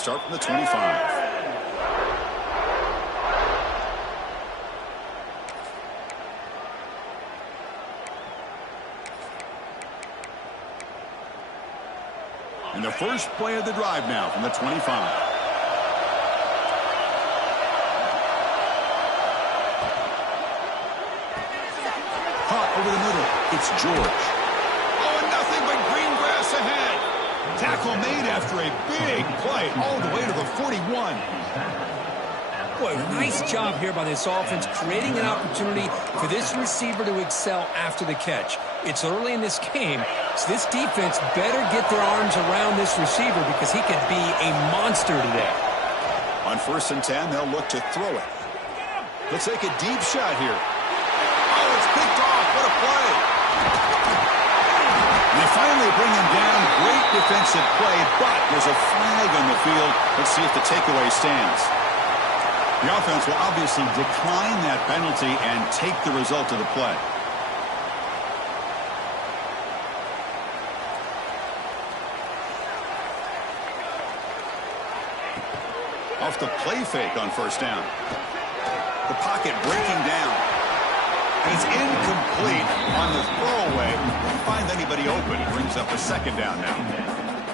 start from the 25. And the first play of the drive now from the 25. Caught over the middle. It's George. Oh, and nothing but green grass ahead. Tackle made after a big play all the way to the 41. Boy, nice job here by this offense, creating an opportunity for this receiver to excel after the catch. It's early in this game, so this defense better get their arms around this receiver because he could be a monster today. On 1st and 10, they'll look to throw it. Let's take a deep shot here. Oh, it's picked off. What a play. They finally bring him down. Great defensive play, but there's a flag on the field. Let's see if the takeaway stands. The offense will obviously decline that penalty and take the result of the play. Off the play fake on 1st down. The pocket breaking down. And it's incomplete on the throwaway. Can't find anybody open. Brings up a 2nd down now.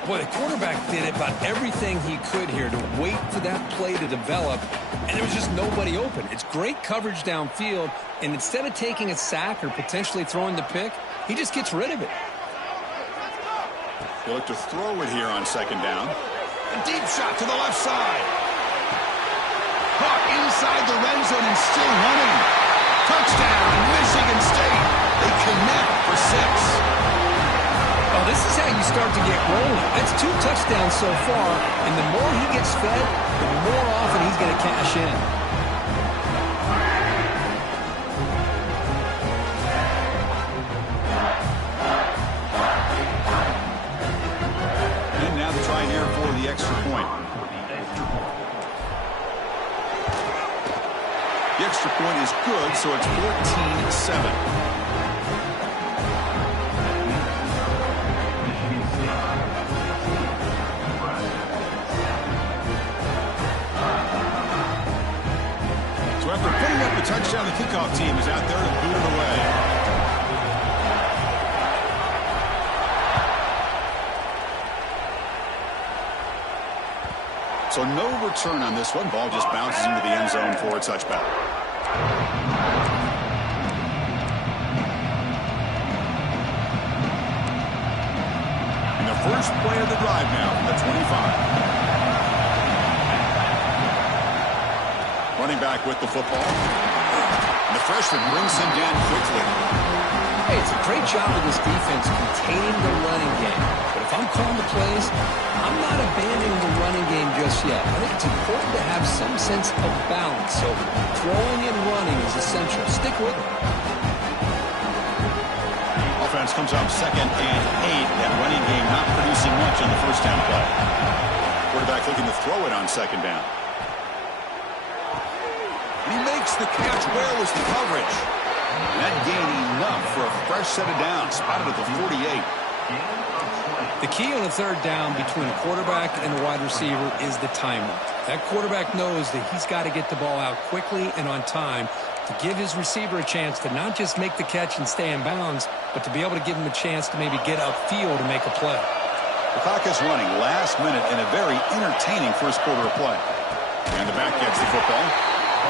Boy, the quarterback did about everything he could here to wait for that play to develop, and there was just nobody open. It's great coverage downfield, and instead of taking a sack or potentially throwing the pick, he just gets rid of it. They look to throw it here on 2nd down. A deep shot to the left side. Caught inside the red zone and still running. Touchdown, Michigan State. They connect for 6. Oh, this is how you start to get rolling. That's 2 touchdowns so far, and the more he gets fed, the more often he's going to cash in. And now the try here for the extra point. The extra point is good, so it's 14-7. After putting up a touchdown, the kickoff team is out there to boot it away. So no return on this one. Ball just bounces into the end zone for a touchback. And the first play of the drive now from the 25. Running back with the football. And the freshman brings him down quickly. Hey, it's a great job of this defense containing the running game. But if I'm calling the plays, I'm not abandoning the running game just yet. I think it's important to have some sense of balance. So throwing and running is essential. Stick with it. Offense comes up 2nd and 8. That running game not producing much on the 1st down play. Quarterback looking to throw it on 2nd down. He makes the catch. Where was the coverage? That gain enough for a fresh set of downs. Spotted at the 48. The key on the 3rd down between a quarterback and a wide receiver is the timing. That quarterback knows that he's got to get the ball out quickly and on time to give his receiver a chance to not just make the catch and stay in bounds, but to be able to give him a chance to maybe get upfield and make a play. The clock is running last minute in a very entertaining first quarter of play. And the back gets the football.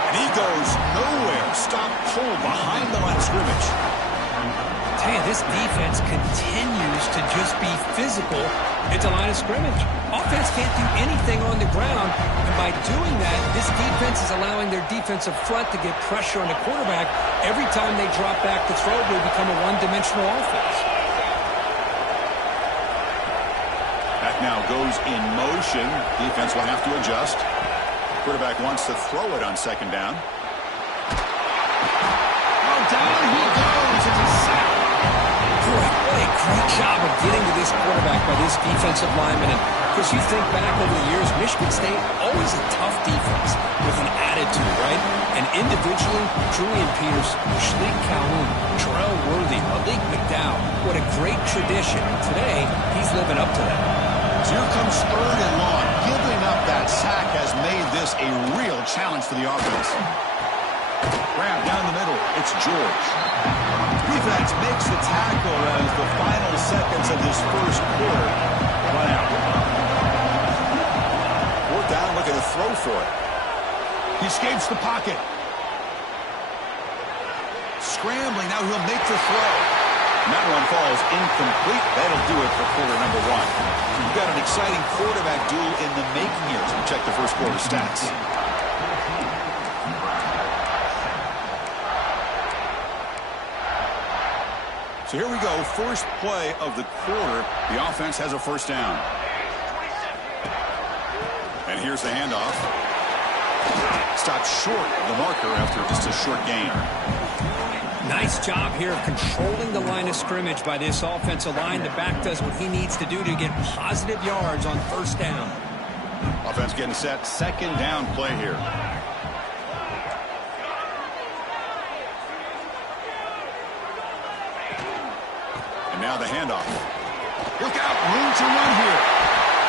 And he goes nowhere. Stop pull behind the line of scrimmage. Tell you, this defense continues to just be physical at the line of scrimmage. Offense can't do anything on the ground. And by doing that, this defense is allowing their defensive front to get pressure on the quarterback. Every time they drop back to throw, they become a one-dimensional offense. That now goes in motion. Defense will have to adjust. Quarterback wants to throw it on 2nd down. Oh, down he goes. It's a sack. Boy, what a great job of getting to this quarterback by this defensive lineman. And of course, you think back over the years, Michigan State, always a tough defense with an attitude, right? And individually, Julian Peterson, Schleek Calhoun, Terrell Worthy, Malik McDowell, what a great tradition. Today, he's living up to that. So here comes 3rd and long, giving up that That sack has made this a real challenge for the offense. Grab down the middle. It's George. Defense makes the tackle as the final seconds of this first quarter run out. Fourth down, looking to throw for it. He escapes the pocket. Scrambling, now he'll make the throw. And that one falls incomplete. That'll do it for quarter number one. You've got an exciting quarterback duel in the making here as we check the first quarter stats. So here we go, first play of the quarter. The offense has a first down. And here's the handoff. Stopped short of the marker after just a short gain. Nice job here of controlling the line of scrimmage by this offensive line. The back does what he needs to do to get positive yards on first down. Offense getting set, second down play here. And now the handoff. Look out, room to run here.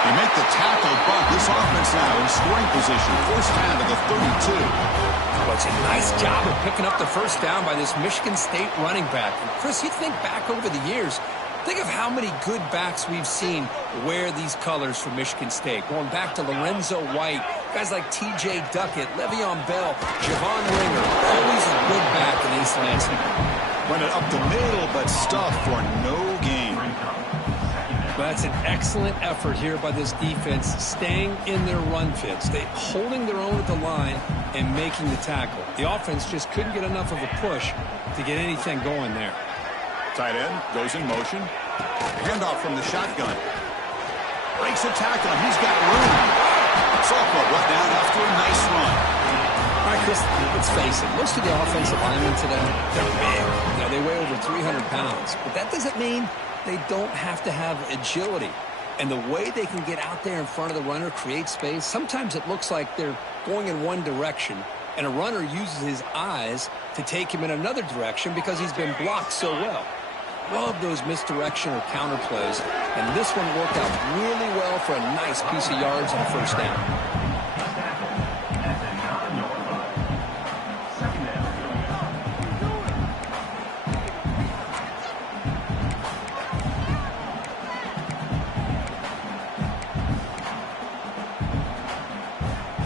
They make the tackle, but this offense now in scoring position. First down to the 32. Well, it's a nice job of picking up the first down by this Michigan State running back. And Chris, you think back over the years, think of how many good backs we've seen wear these colors for Michigan State. Going back to Lorenzo White, guys like T.J. Duckett, Le'Veon Bell, Javon Ringer. Always a good back in East Lansing. Run it up the middle, but stuffed for no gain. Well, that's an excellent effort here by this defense, staying in their run fits. They holding their own at the line and making the tackle. The offense just couldn't get enough of a push to get anything going there. Tight end goes in motion. Handoff from the shotgun. Breaks a tackle, and he's got room. Sophomore brought down after a nice run. All right, Chris, let's face it. Most of the offensive linemen today, they're big. You know, they weigh over 300 pounds. But that doesn't mean they don't have to have agility. And the way they can get out there in front of the runner, create space, sometimes it looks like they're going in one direction, and a runner uses his eyes to take him in another direction because he's been blocked so well. Love those misdirection or counter plays, and this one worked out really well for a nice piece of yards on first down.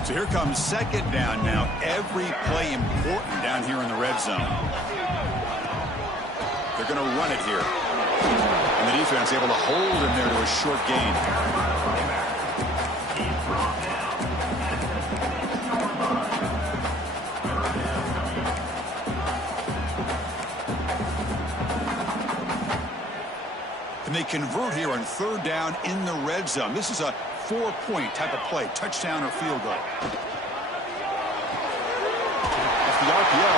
So here comes second down now. Every play important down here in the red zone. They're going to run it here. And the defense able to hold him there to a short gain. And they convert here on third down in the red zone. This is a 4-point type of play, touchdown or field goal. Off the RPO,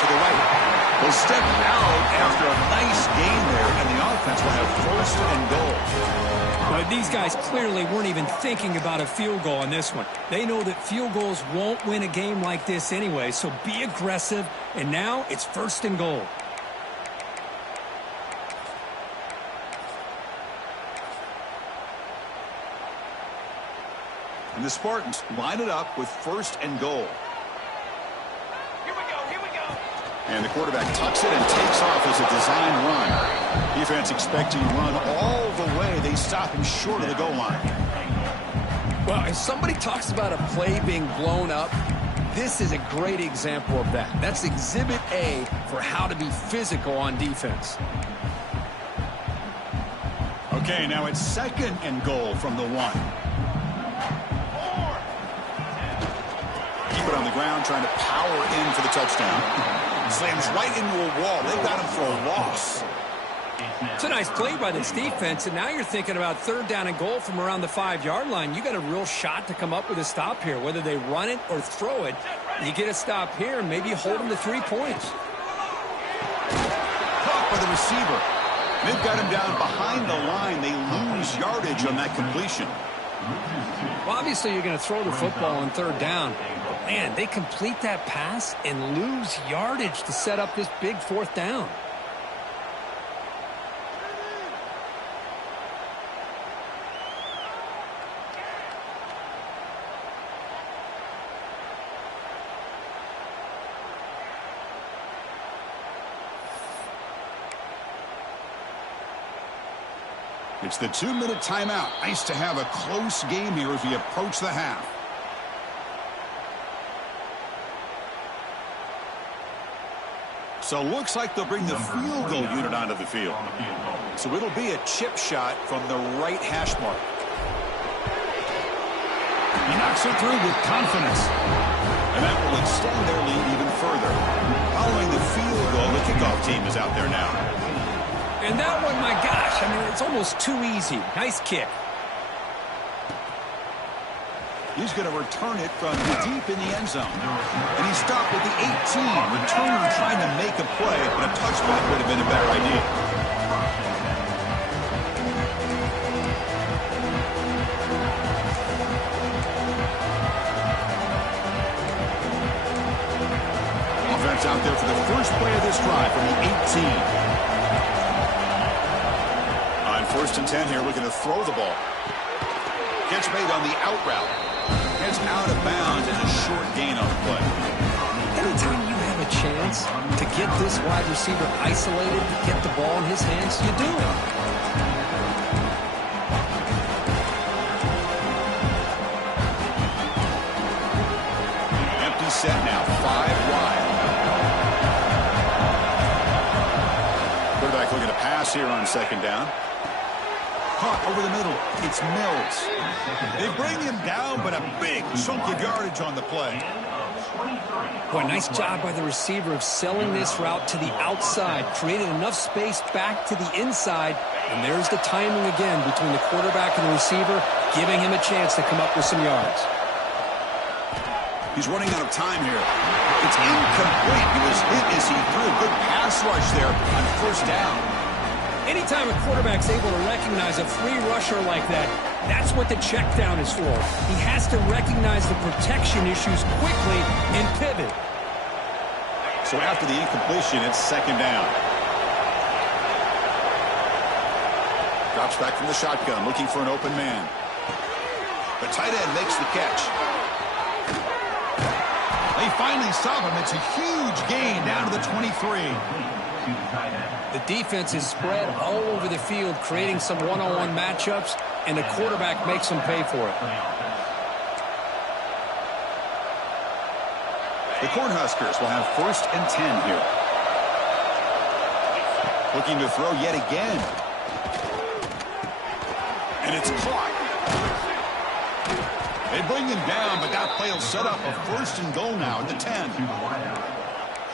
to the right. Will step out after a nice gain there, and the offense will have first and goal. But these guys clearly weren't even thinking about a field goal on this one. They know that field goals won't win a game like this anyway, so be aggressive, and now it's first and goal. And the Spartans line it up with first and goal. Here we go, here we go. And the quarterback tucks it and takes off as a design run. Defense expecting to run all the way. They stop him short of the goal line. Well, if somebody talks about a play being blown up, this is a great example of that. That's exhibit A for how to be physical on defense. Okay, now it's second and goal from the 1. Keep it on the ground, trying to power in for the touchdown. Slams right into a wall. They've got him for a loss. It's a nice play by this defense, and now you're thinking about third down and goal from around the 5-yard line. You got a real shot to come up with a stop here. Whether they run it or throw it, you get a stop here and maybe hold them to 3 points. Caught by the receiver. They've got him down behind the line. They lose yardage on that completion. Well, obviously you're going to throw the football on third down. But man, they complete that pass and lose yardage to set up this big fourth down. It's the 2-minute timeout. Nice to have a close game here as we approach the half. So looks like they'll bring the field goal unit onto the field. So it'll be a chip shot from the right hash mark. He knocks it through with confidence. And that will extend their lead even further. Following the field goal, the kickoff team is out there now. And that one, my gosh, I mean, it's almost too easy. Nice kick. He's going to return it from deep in the end zone. And he stopped at the 18. Returner trying to make a play, but a touchback would have been a better idea. Offense out there for the first play of this drive from the 18. On 1st and 10 here, looking to throw the ball. Gets made on the out route. Gets out of bounds and a short gain on the play. Anytime you have a chance to get this wide receiver isolated, get the ball in his hands, you do it. Empty set now, 5 wide. Quarterback looking to pass here on 2nd down. Caught over the middle. It's Mills. They bring him down, but a big chunk of yardage on the play. Boy, nice job by the receiver of selling this route to the outside, creating enough space back to the inside, and there's the timing again between the quarterback and the receiver, giving him a chance to come up with some yards. He's running out of time here. It's incomplete. He was hit as he threw. Good pass rush there on 1st down. Anytime a quarterback's able to recognize a free rusher like that, that's what the check down is for. He has to recognize the protection issues quickly and pivot. So after the incompletion, it's 2nd down. Drops back from the shotgun, looking for an open man. The tight end makes the catch. They finally stop him. It's a huge gain down to the 23. The defense is spread all over the field, creating some one-on-one matchups, and the quarterback makes them pay for it. The Cornhuskers will have 1st and 10 here. Looking to throw yet again. And it's caught. They bring him down, but that play will set up a 1st and goal now at the 10.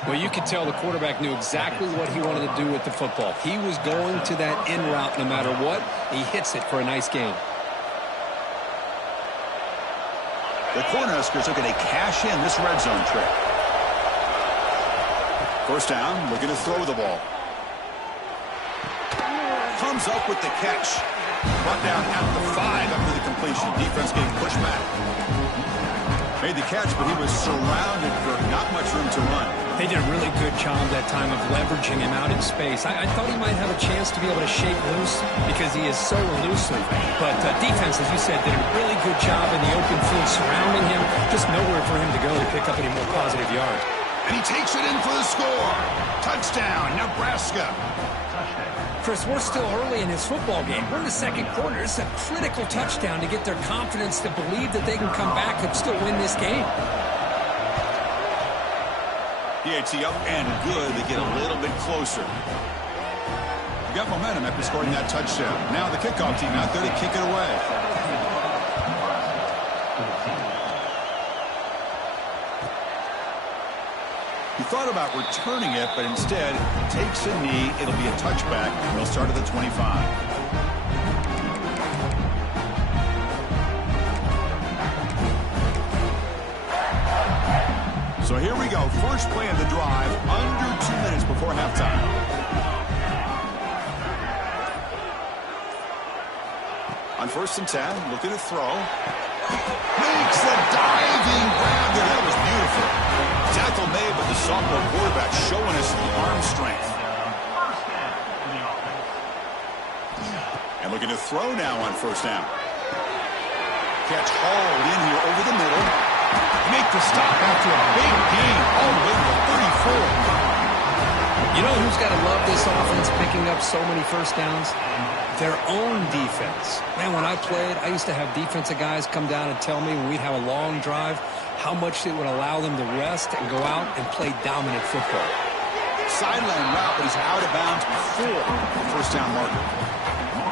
Well, you could tell the quarterback knew exactly what he wanted to do with the football. He was going to that in route no matter what. He hits it for a nice gain. The Cornhuskers are going to cash in this red zone trick. 1st down, looking to throw the ball. Comes up with the catch. Brought down at the 5 after the completion. Defense getting pushed back. Made the catch, but he was surrounded for not much room to run. They did a really good job that time of leveraging him out in space. I thought he might have a chance to be able to shake loose because he is so elusive. But defense, as you said, did a really good job in the open field surrounding him. Just nowhere for him to go to pick up any more positive yards. And he takes it in for the score. Touchdown, Nebraska. Chris, we're still early in this football game. We're in the 2nd quarter. It's a critical touchdown to get their confidence to believe that they can come back and still win this game. PAT up and good. They get a little bit closer. Got momentum after scoring that touchdown. Now the kickoff team out there to kick it away. He thought about returning it, but instead takes a knee. It'll be a touchback. They'll start at the 25. So here we go. First play of the drive, under 2 minutes before halftime. On 1st and 10, looking to throw. Makes the diving grab there. That was beautiful. Tackle made, but the sophomore quarterback showing us the arm strength. And looking to throw now on 1st down. Catch hauled in here over the middle. Make the stop after a big gain all the way to the 34. You know who's got to love this offense picking up so many first downs? Their own defense. Man, when I played, I used to have defensive guys come down and tell me when we'd have a long drive how much it would allow them to rest and go out and play dominant football. Sideline route, but he's out of bounds before the first down marker.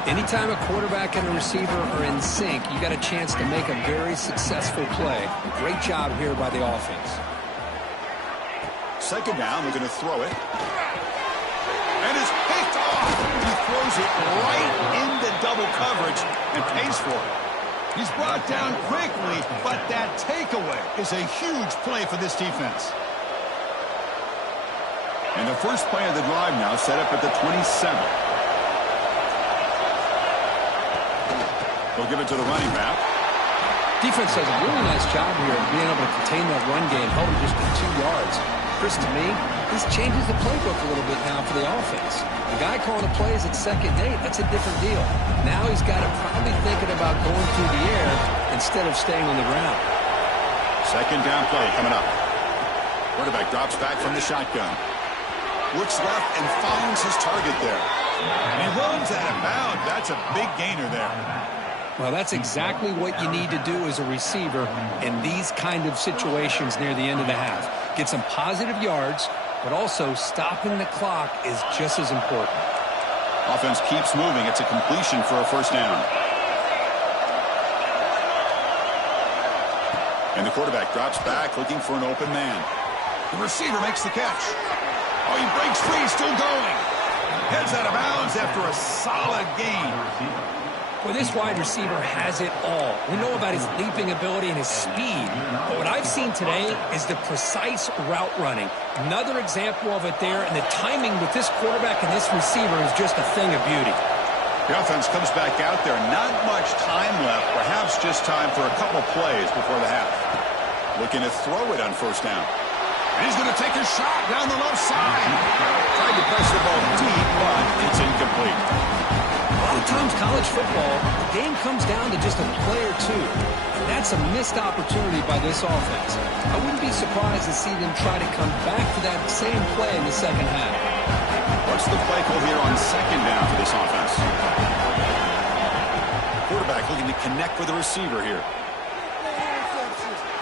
Anytime a quarterback and a receiver are in sync, you got a chance to make a very successful play. Great job here by the offense. Second down, they're going to throw it. And it's picked off. He throws it right into double coverage and pays for it. He's brought down quickly, but that takeaway is a huge play for this defense. And the first play of the drive now set up at the 27. They'll give it to the running back. Defense does a really nice job here of being able to contain that run game, held him just to 2 yards. Chris, to me, this changes the playbook a little bit now for the offense. The guy calling the plays at 2nd and 8, that's a different deal. Now he's got it probably thinking about going through the air instead of staying on the ground. Second down play coming up. Quarterback drops back from the shotgun. Looks left and finds his target there. And he runs out of bounds. That's a big gainer there. Well, that's exactly what you need to do as a receiver in these kind of situations near the end of the half. Get some positive yards, but also stopping the clock is just as important. Offense keeps moving. It's a completion for a first down. And the quarterback drops back looking for an open man. The receiver makes the catch. Oh, he breaks free, still going. Heads out of bounds after a solid gain. Well, this wide receiver has it all. We know about his leaping ability and his speed. But what I've seen today is the precise route running. Another example of it there, and the timing with this quarterback and this receiver is just a thing of beauty. The offense comes back out there. Not much time left. Perhaps just time for a couple plays before the half. Looking to throw it on first down. And he's going to take a shot down the left side. Tried to press the ball deep, but it's incomplete. A lot of times college football, the game comes down to just a play or two. And that's a missed opportunity by this offense. I wouldn't be surprised to see them try to come back to that same play in the second half. What's the play call here on second down for this offense? Quarterback looking to connect with the receiver here.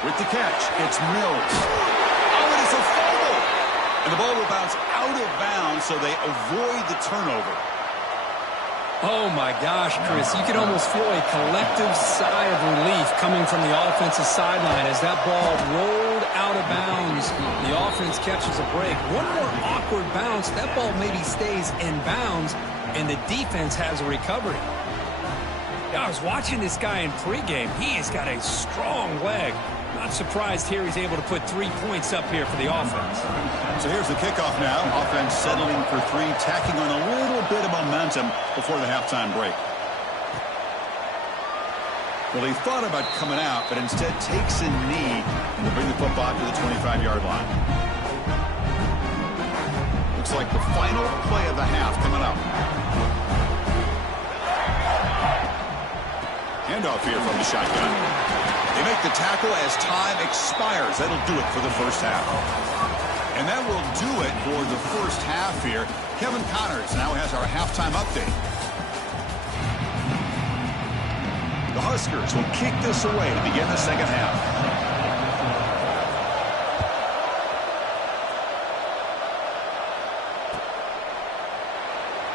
With the catch, it's Mills. Oh, it is a fumble! And the ball will bounce out of bounds, so they avoid the turnover. Oh, my gosh, Chris. You can almost feel a collective sigh of relief coming from the offensive sideline as that ball rolled out of bounds. The offense catches a break. One more awkward bounce. That ball maybe stays in bounds, and the defense has a recovery. I was watching this guy in pregame. He has got a strong leg. Not surprised here he's able to put 3 points up here for the offense. So here's the kickoff now. Offense settling for 3, tacking on a little bit of momentum before the halftime break. Well, he thought about coming out, but instead takes a knee to bring the football to the 25-yard line. Looks like the final play of the half coming up. Handoff here from the shotgun. They make the tackle as time expires. That'll do it for the first half. And that will do it for the first half here. Kevin Connors now has our halftime update. The Huskers will kick this away to begin the second half.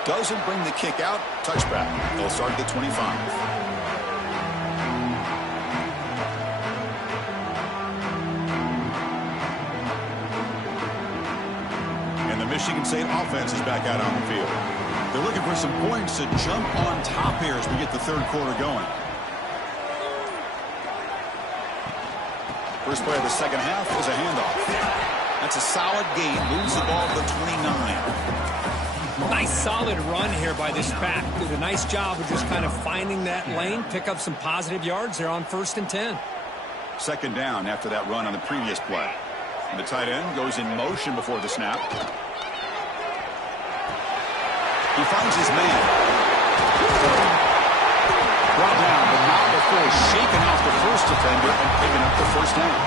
Doesn't bring the kick out. Touchback. They'll start at the 25. Michigan State offense is back out on the field. They're looking for some points to jump on top here as we get the third quarter going. First play of the second half is a handoff. That's a solid gain. Moves the ball to the 29. Nice solid run here by this back. Did a nice job of just kind of finding that lane, pick up some positive yards there on 1st and 10. Second down after that run on the previous play. And the tight end goes in motion before the snap. He finds his man. Brought down, but not before shaking off the first defender and picking up the first down.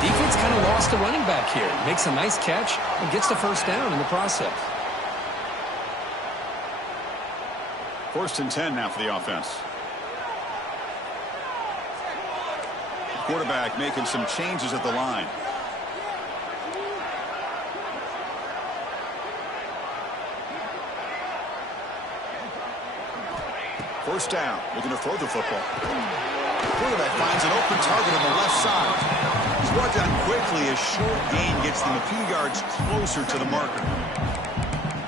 Defense kind of lost the running back here. Makes a nice catch and gets the first down in the process. 1st and 10 now for the offense. Quarterback making some changes at the line. First down, looking to throw the football. Quarterback finds an open target on the left side. He's brought down quickly. A short gain gets them a few yards closer to the marker.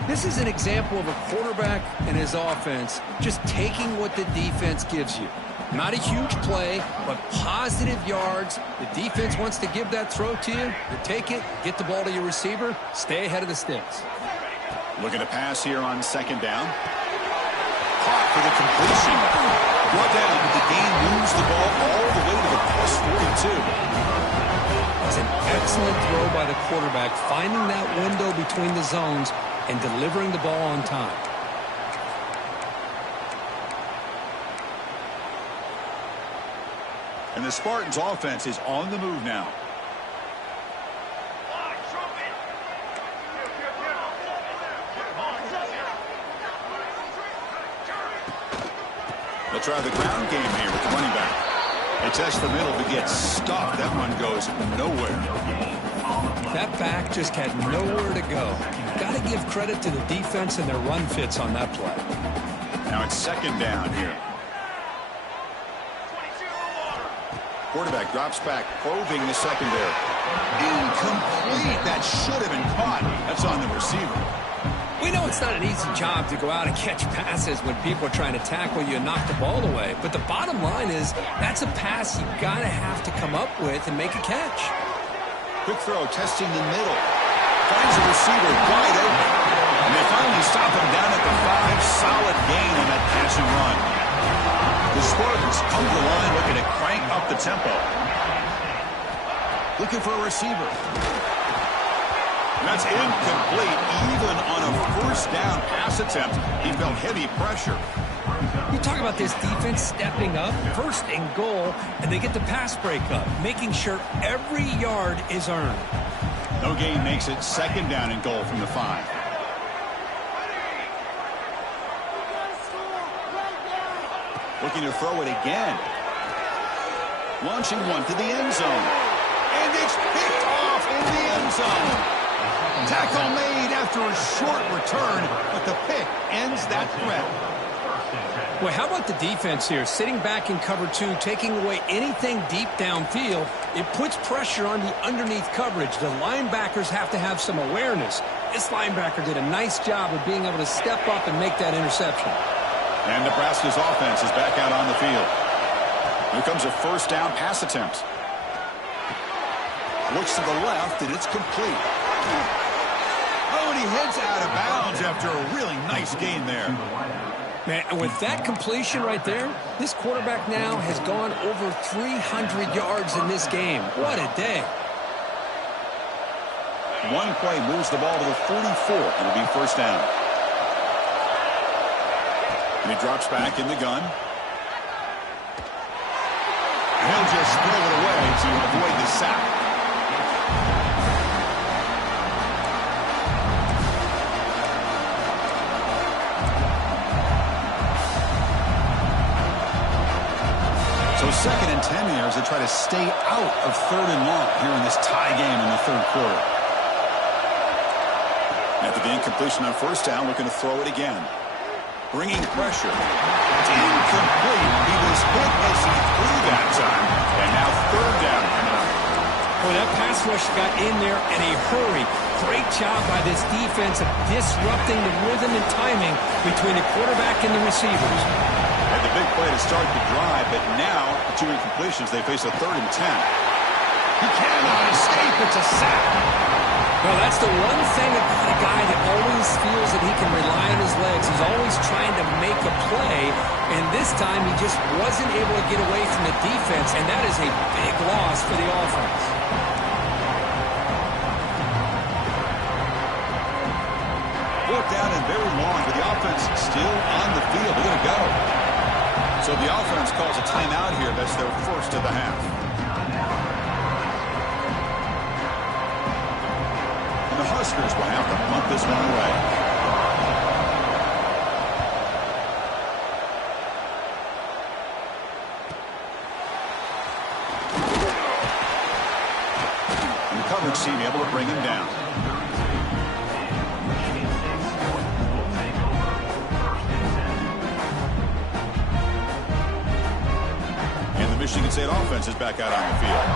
This is an example of a quarterback and his offense just taking what the defense gives you. Not a huge play, but positive yards. The defense wants to give that throw to you. You take it, get the ball to your receiver, stay ahead of the sticks. Looking to pass here on 2nd down. Caught for the completion. Brought down, but the gain moves the ball all the way to the +42. It's an excellent throw by the quarterback, finding that window between the zones and delivering the ball on time. And the Spartans' offense is on the move now. They'll try the ground game here with the running back. They test the middle but get stuck. That one goes nowhere. That back just had nowhere to go. You've got to give credit to the defense and their run fits on that play. Now it's 2nd down here. Quarterback drops back, probing the secondary. Incomplete. That should have been caught. That's on the receiver. We know it's not an easy job to go out and catch passes when people are trying to tackle you and knock the ball away. But the bottom line is that's a pass you got to have to come up with and make a catch. Quick throw, testing the middle. Finds the receiver wide open. And they finally stop him down at the 5. Solid gain on that pass and run. The Spartans come to the line looking to crank up the tempo. Looking for a receiver. That's incomplete. Even on a 1st down pass attempt, he felt heavy pressure. You talk about this defense stepping up, 1st and goal, and they get the pass breakup, making sure every yard is earned. No gain makes it 2nd down and goal from the 5. Looking to throw it again. Launching one to the end zone. And it's picked off in the end zone. Tackle made after a short return, but the pick ends that threat. Well, how about the defense here? Sitting back in cover 2, taking away anything deep downfield. It puts pressure on the underneath coverage. The linebackers have to have some awareness. This linebacker did a nice job of being able to step up and make that interception. And Nebraska's offense is back out on the field. Here comes a 1st down pass attempt. Looks to the left, and it's complete. Oh, and he heads out of bounds after a really nice gain there. Man, and with that completion right there, this quarterback now has gone over 300 yards in this game. What a day. One play moves the ball to the 44. It'll be 1st down. And he drops back in the gun. He'll just throw it away to avoid the sack. So 2nd and 10 here as they try to stay out of 3rd and long here in this tie game in the 3rd quarter. After the incompletion on 1st down, looking to throw it again. Bringing pressure. It's incomplete. He was hit as he threw that time. And now 3rd down coming up. Well, that pass rush got in there in a hurry. Great job by this defense of disrupting the rhythm and timing between the quarterback and the receivers. Had the big play to start the drive, but now, the 2 incompletions, they face a 3rd and 10. He cannot escape. It's a sack. Well, that's the one thing about a guy that always feels that he can rely on his legs. He's always trying to make a play, and this time he just wasn't able to get away from the defense, and that is a big loss for the offense. 4th down and very long, but the offense still on the field. They're going to go. So the offense calls a timeout here. That's their 1st of the half. the Huskers will have to punt this one away. And the coverage team able to bring him down. Michigan State offense is back out on the field.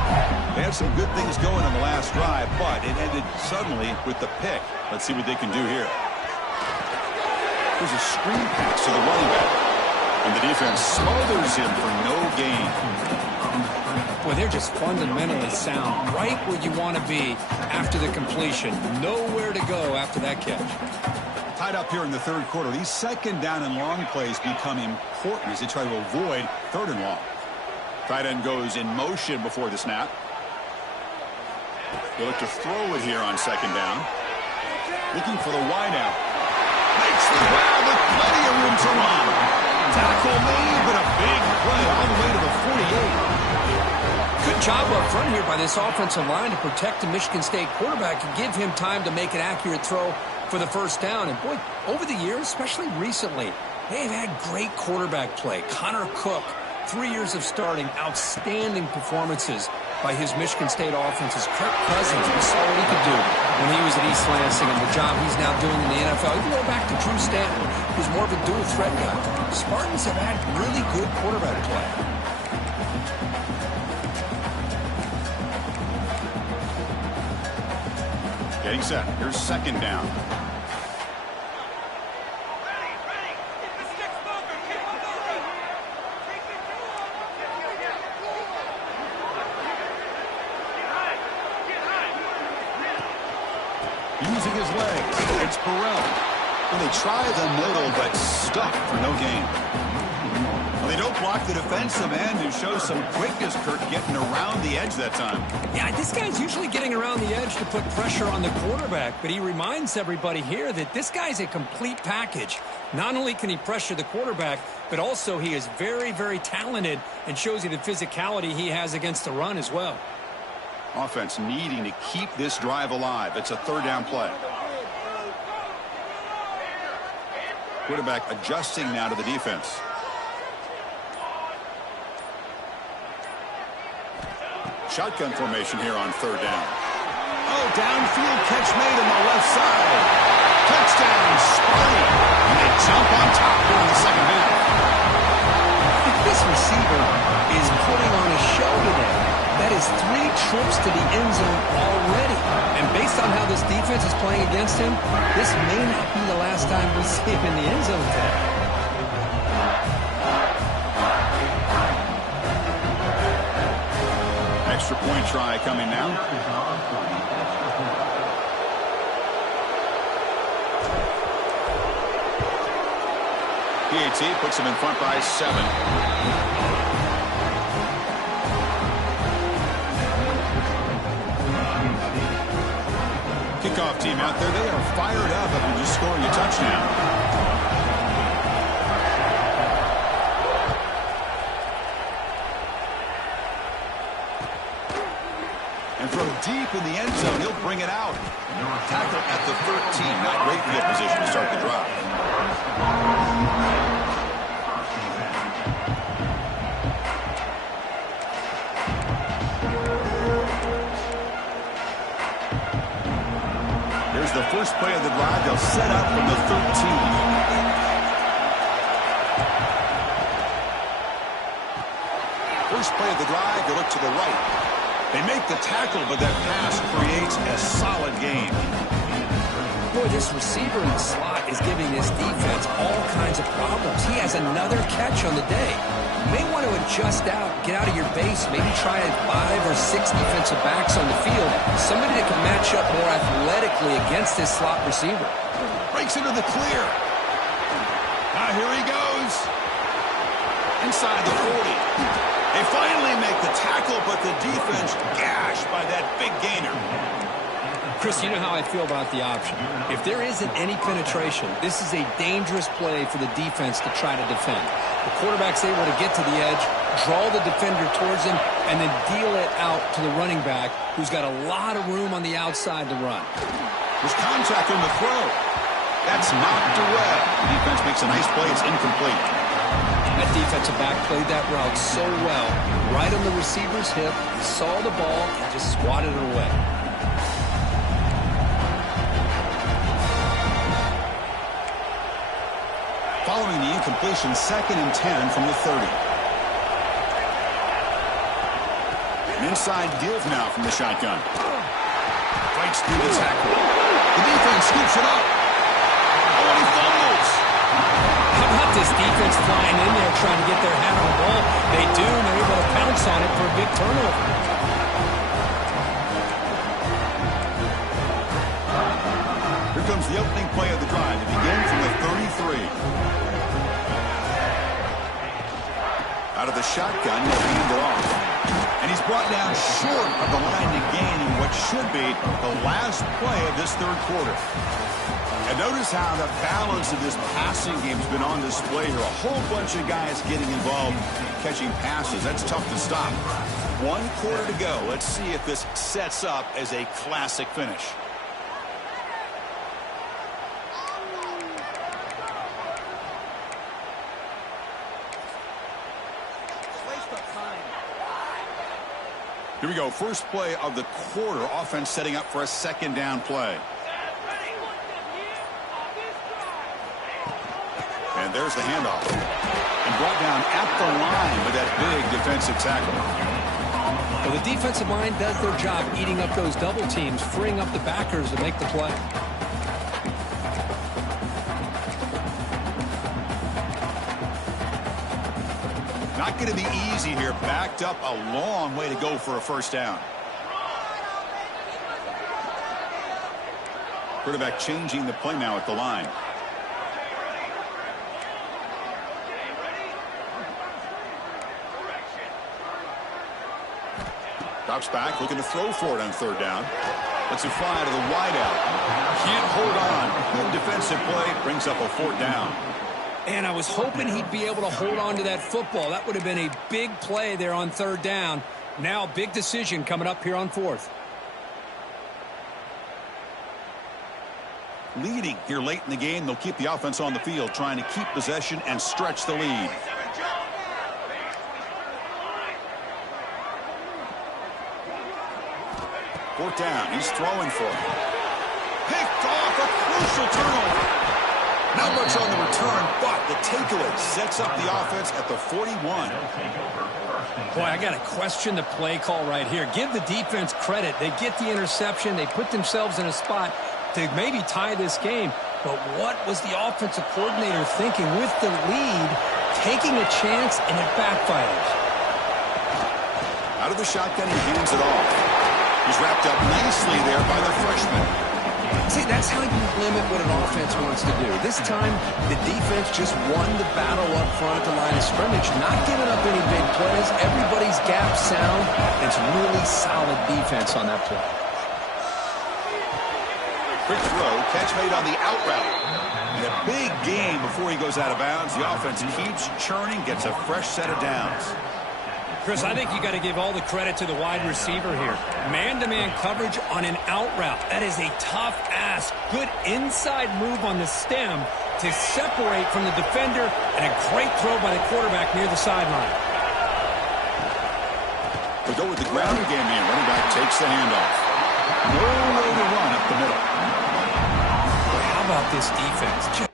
They had some good things going on the last drive, but it ended suddenly with the pick. Let's see what they can do here. There's a screen pass to the running back, and the defense smothers him for no gain. Boy, they're just fundamentally sound, right where you want to be after the completion. Nowhere to go after that catch. Tied up here in the third quarter. These second down and long plays become important as they try to avoid third and long. Tight end goes in motion before the snap. They look to throw it here on second down. Looking for the wideout. Makes the grab with plenty of room to run. Tackle made, but a big play all the way to the 48. Good job up front here by this offensive line to protect the Michigan State quarterback and give him time to make an accurate throw for the first down. And boy, over the years, especially recently, they've had great quarterback play. Connor Cook, 3 years of starting, outstanding performances by his Michigan State offenses. Kirk Cousins, we saw what he could do when he was at East Lansing, and the job he's now doing in the NFL. You can go back to Drew Stanton, who's more of a dual threat guy. Spartans have had really good quarterback play. Getting set. Here's second down. Using his legs, it's Burrell. And they try the middle, but stuck for no gain. Well, they don't block the defensive end, who shows some quickness, Kirk, getting around the edge that time. Yeah, this guy's usually getting around the edge to put pressure on the quarterback, but he reminds everybody here that this guy's a complete package. Not only can he pressure the quarterback, but also he is very, very talented and shows you the physicality he has against the run as well. Offense needing to keep this drive alive. It's a third down play. Quarterback adjusting now to the defense. Shotgun formation here on third down. Oh, downfield catch made on the left side. Touchdown, Sparty. And they jump on top here in the second half. This receiver is putting on a show today. That is 3 trips to the end zone already. And based on how this defense is playing against him, this may not be the last time we see him in the end zone today. Extra point try coming now. PAT puts him in front by 7. Kickoff team out there, they are fired up after just scoring a touchdown. And from deep in the end zone, he'll bring it out. Tackle at the 13, not great field position to start the drive. Here's the first play of the drive. They'll set up from the 13. First play of the drive, they look to the right. They make the tackle, but that pass creates a solid gain. Boy, this receiver in the slot is giving this defense all kinds of problems. He has another catch on the day. You may want to adjust out, get out of your base, maybe try 5 or 6 defensive backs on the field. Somebody that can match up more athletically against this slot receiver. Breaks into the clear. Now here he goes. Inside the 40. They finally make the tackle, but the defense gashed by that big gainer. Chris, you know how I feel about the option. If there isn't any penetration, this is a dangerous play for the defense to try to defend. The quarterback's able to get to the edge, draw the defender towards him, and then deal it out to the running back, who's got a lot of room on the outside to run. There's contact on the throw. That's knocked away. The defense makes a nice play. It's incomplete. That defensive back played that route so well. Right on the receiver's hip. He saw the ball and just swatted it away. Following the incompletion, 2nd and 10 from the 30. An inside give now from the shotgun. Fights through the tackle. The defense scoops it up. Oh, and he fumbles. How about this defense flying in there trying to get their hat on the ball? They do, and they're able to pounce on it for a big turnover. Here comes the opening play of the drive. It begins from the 33. Out of the shotgun, he'll hand it off. And he's brought down short of the line to gain in what should be the last play of this third quarter. And notice how the balance of this passing game has been on display here. A whole bunch of guys getting involved catching passes. That's tough to stop. 1 quarter to go. Let's see if this sets up as a classic finish. Here we go. First play of the quarter. Offense setting up for a 2nd down play. And there's the handoff. And brought down at the line with that big defensive tackle. Well, the defensive line does their job eating up those double teams, freeing up the backers to make the play. Not going to be easy here. Backed up a long way to go for a 1st down. Quarterback changing the play now at the line. Drops back, looking to throw for it on 3rd down. Lets it fly to the wideout. Can't hold on. Good defensive play. Brings up a 4th down. And I was hoping he'd be able to hold on to that football. That would have been a big play there on 3rd down. Now, big decision coming up here on 4th. Leading here late in the game. They'll keep the offense on the field, trying to keep possession and stretch the lead. Fourth down. He's throwing for it. Picked off, a crucial turnover. Not much on the return, but the takeaway sets up the offense at the 41. Boy, I got to question the play call right here. Give the defense credit. They get the interception. They put themselves in a spot to maybe tie this game. But what was the offensive coordinator thinking with the lead, taking a chance, and it backfires? Out of the shotgun, he hands it off. He's wrapped up nicely there by the freshman. See, that's how you limit what an offense wants to do. This time, the defense just won the battle up front at the line of scrimmage, not giving up any big plays. Everybody's gap sound. It's really solid defense on that play. Quick throw, catch made on the out route. And a big game before he goes out of bounds. The offense keeps churning, gets a fresh set of downs. Chris, I think you got to give all the credit to the wide receiver here. Man-to-man coverage on an out route. That is a tough ask. Good inside move on the stem to separate from the defender, and a great throw by the quarterback near the sideline. We go with the ground game here. Running back takes the handoff. No way to run up the middle. Boy, how about this defense?